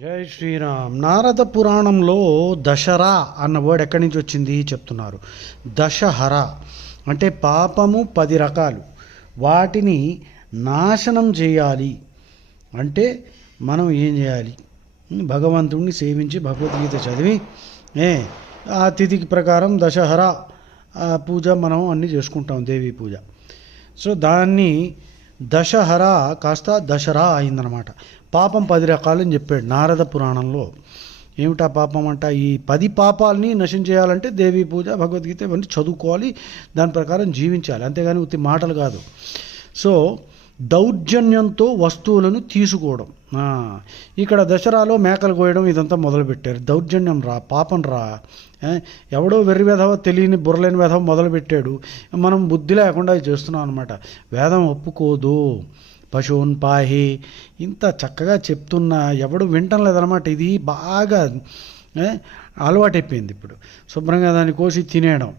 జై శ్రీరామ్. నారద పురాణంలో దశరా అన్న వర్డ్ ఎక్కడి నుంచి వచ్చింది చెప్తున్నారు. దశహర అంటే పాపము 10 రకాలు, వాటిని నాశనం చేయాలి అంటే మనం ఏం చేయాలి? భగవంతుడిని సేవించి భగవద్గీత చదివి ఆ తిథికి ప్రకారం దశహర పూజ మనం అన్నీ చేసుకుంటాం, దేవీ పూజ. సో దాన్ని దశహర కాస్త దశరా అయిందనమాట. పాపం 10 రకాలని చెప్పాడు నారద పురాణంలో. ఏమిటా పాపం అంట? ఈ 10 పాపాలని నశించేయాలంటే దేవీ పూజ, భగవద్గీత ఇవన్నీ చదువుకోవాలి, దాని ప్రకారం జీవించాలి, అంతేగాని ఉత్తి మాటలు కాదు. సో దౌర్జన్యంతో వస్తువులను తీసుకోవడం, ఇక్కడ దసరాలో మేకలు కోయడం ఇదంతా మొదలుపెట్టారు. దౌర్జన్యం రా, పాపం రా. ఎవడో వెర్రి వేధవ, తెలియని బుర్రలేని వేధవ మొదలుపెట్టాడు, మనం బుద్ధి లేకుండా చేస్తున్నాం అనమాట. వేదం ఒప్పుకోదు. పశువున్ పాహి ఇంత చక్కగా చెప్తున్నా ఎవడు వింటం లేదనమాట. ఇది బాగా అలవాటైపోయింది. ఇప్పుడు శుభ్రంగా దాన్ని కోసి తినేయడం,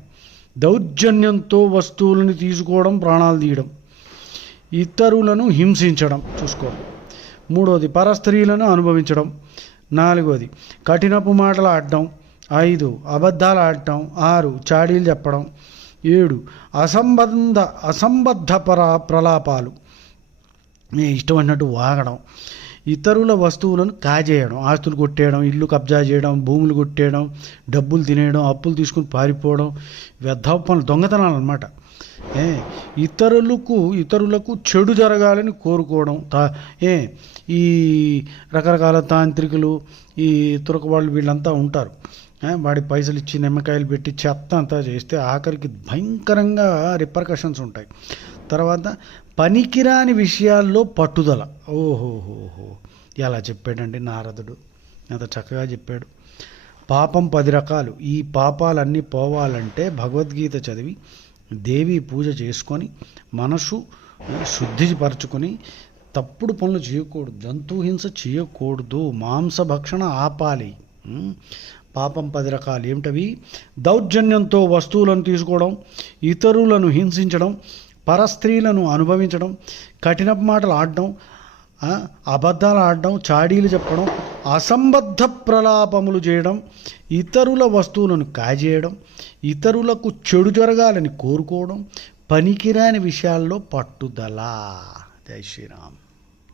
దౌర్జన్యంతో వస్తువులను తీసుకోవడం, ప్రాణాలు తీయడం, ఇతరులను హింసించడం చూసుకోవడం, 3వది పరస్త్రీలను అనుభవించడం, 4వది కఠినపు మాటలు ఆడటం, 5 అబద్ధాలు ఆడటం, 6 చాడీలు చెప్పడం, 7 అసంబద్ధ ప్రలాపాలు, ఇష్టం అన్నట్టు వాగడం, ఇతరుల వస్తువులను కాజేయడం, ఆస్తులు కొట్టేయడం, ఇల్లు కబ్జా చేయడం, భూములు కొట్టేయడం, డబ్బులు తినేయడం, అప్పులు తీసుకుని పారిపోవడం, వ్యర్థ పనులు, దొంగతనాలు అన్నమాట. ఇతరులకు చెడు జరగాలని కోరుకోవడం. ఈ రకరకాల తాంత్రికులు, ఈ తురకవాళ్ళు వీళ్ళంతా ఉంటారు. వాడి పైసలు ఇచ్చి నిమ్మకాయలు పెట్టి చెత్త అంతా చేస్తే ఆఖరికి భయంకరంగా రిపర్కషన్స్ ఉంటాయి. తర్వాత పనికిరాని విషయాల్లో పట్టుదల. ఓహోహోహో, ఎలా చెప్పాడండి నారదుడు, అంత చక్కగా చెప్పాడు. పాపం 10 రకాలు. ఈ పాపాలన్నీ పోవాలంటే భగవద్గీత చదివి దేవి పూజ చేసుకొని మనసు శుద్ధిపరచుకొని తప్పుడు పనులు చేయకూడదు, జంతుహింస చేయకూడదు, మాంసభక్షణ ఆపాలి. పాపం 10 రకాలు ఏమిటవి? దౌర్జన్యంతో వస్తువులను తీసుకోవడం, ఇతరులను హింసించడం, పరస్త్రీలను అనుభవించడం, కఠినపు మాటలు ఆడడం, అబద్ధాలు ఆడడం, చాడీలు చెప్పడం, అసంబద్ధ ప్రలాపములు చేయడం, ఇతరుల వస్తువులను కాజేయడం, ఇతరులకు చెడు జరగాలని కోరుకోవడం, పనికిరాని విషయాల్లో పట్టుదల. జై శ్రీరామ్.